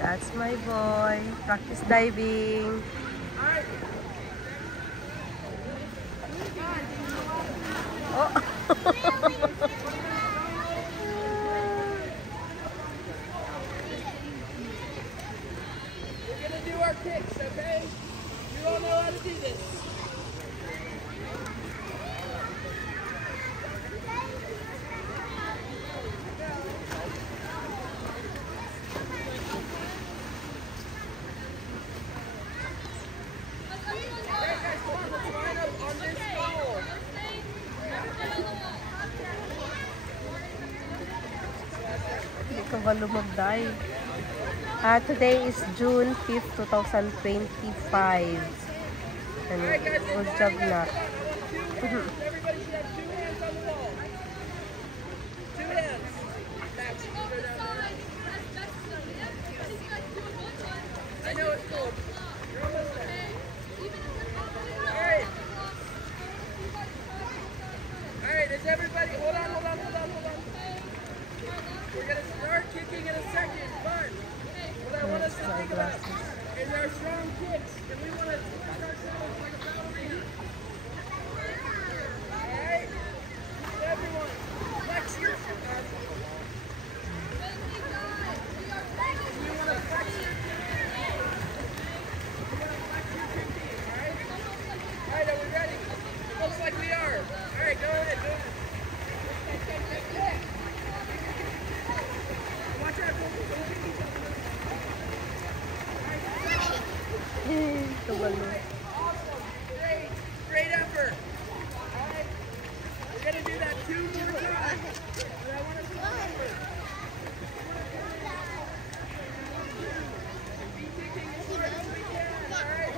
That's my boy. Practice diving. Oh. We're gonna do our kicks, okay? You all know how to do this. Hindi ka ba lumagday? Today is June 5th, 2025. And good job na. Everybody should have 2 hands on the wall. 2 hands. That's I know it's cold. You're almost there. Alright. Alright, is everybody hold on. We're gonna start kicking in a second, but what I want us to think about is our strong kicks, and we want to twist ourselves like a ballerina. Alright? Everyone, flex your arms. We want to flex your alright? Alright, are we ready? Looks like we are. Alright, go ahead, do it. Watch out, don't kick each other. Awesome. Great effort. Alright. We're gonna do that 2 more times. But I want us to remember. Be kicking as hard as we can. Alright.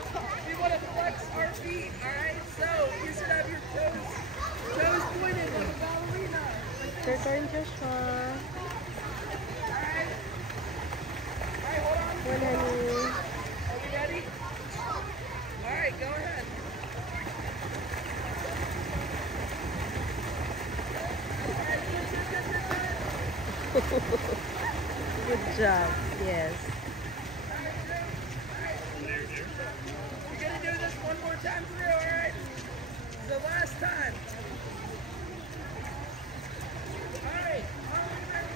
We want to flex our feet. Alright. So you should have your toes pointed like a ballerina. Your turn, Joshua. Alright. Alright, hold on. Well, honey. Are we ready? Alright, go ahead. Good job. Yes. You're gonna do this one more time through, alright? The last time. Alright, are we ready?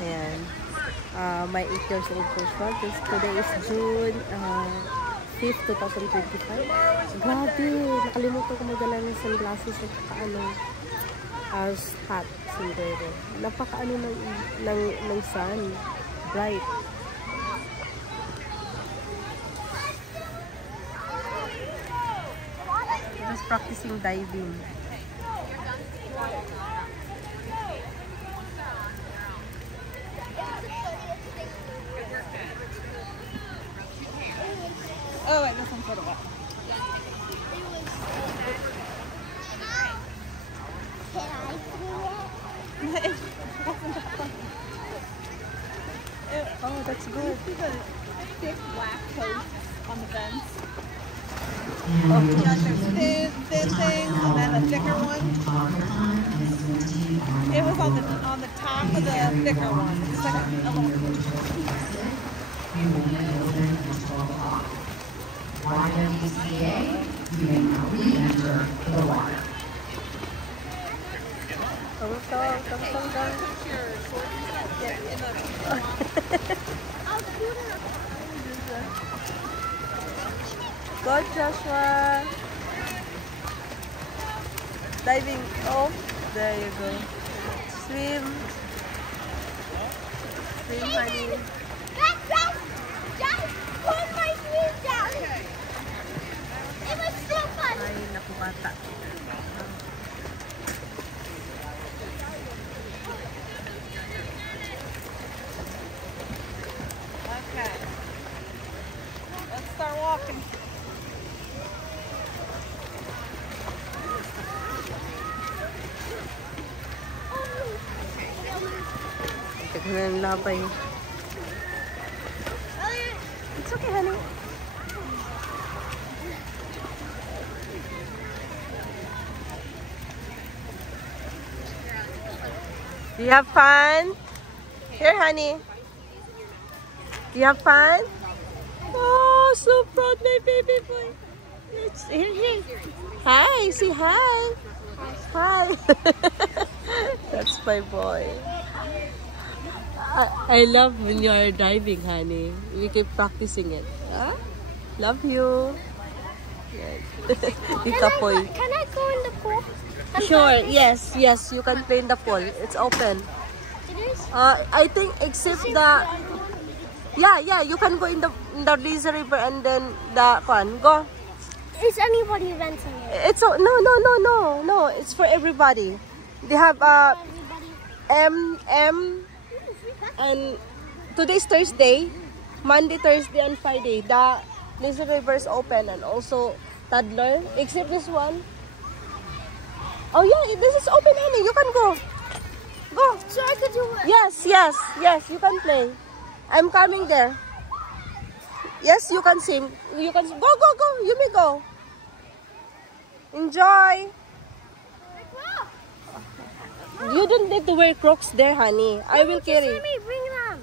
Ayan. My 8 years old Joshua. Today is June 5th, 2025. Grabe! Nakalimutan ko magdala ng sunglasses at ano, hat siguro. Napaka-ano ng sun. Bright. Just practicing diving. Oh, wait, this one's for the wall. Oh, that's good. See the thick black posts on the fence? Oh, Thin things and then a thicker one. It was on the top of the thicker one. It's like a little. We will be open at 12 o'clock. YWCA, you may now re-enter the water. Tong. Put your shorts in the. Good, Joshua. Diving. Oh, there you go. Swim. Swim, honey. Just pull my sleeve down. It was so fun. Ay, naku bata. Okay. Let's start walking. Tignan ng labay. It's okay, honey. Do you have fun? Here, honey. Do you have fun? Oh, so proud, my baby boy. It's here. Hi, say hi. Hi. That's my boy. I love when you are driving, honey. We keep practicing it. Huh? Love you. Ikapoy. Can I go in the pool? Sure. Yes. Yes. You can play in the pool. It's open. It is? I think except the. Yeah. You can go in the lazy river and then the one. Go. Is anybody renting it? It's no. It's for everybody. They have Everybody. And today's Thursday, Monday, Thursday, and Friday. The lazy river is open and also toddler. Except this one. Oh yeah, this is open, honey. You can go. Go. So I could do it. Yes. You can play. I'm coming there. Yes, you can swim. You can go. You may go. Enjoy. You don't need to wear Crocs there, honey. I will carry. Let me bring them.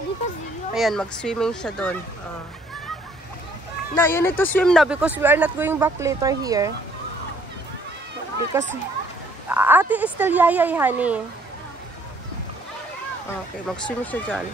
Because Ayan, mag-swimming siya doon. Now, you need to swim now because we are not going back later here. Because ate is still yayay, honey. Okay, mag-swim siya dyan.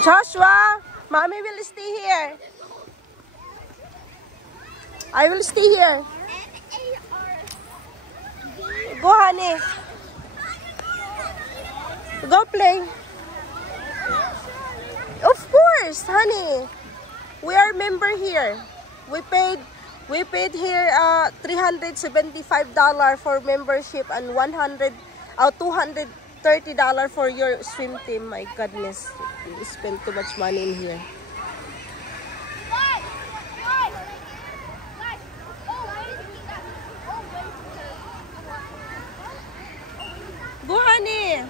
Joshua, mommy will stay here. I will stay here. Go, honey. Go play. Of course, honey. We are member here. We paid here $375 for membership and $230 for your swim team. My goodness, you spend too much money in here. Go, honey.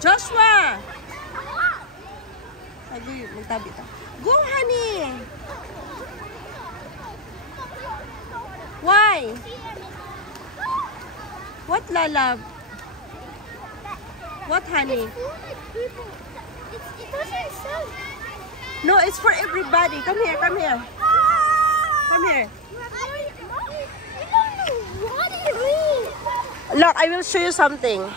Joshua. Go, honey. Why? What, Lalab? What, honey? it doesn't sound. No, it's for everybody. Come here. Come here. I don't know what it means. Look, I will show you something.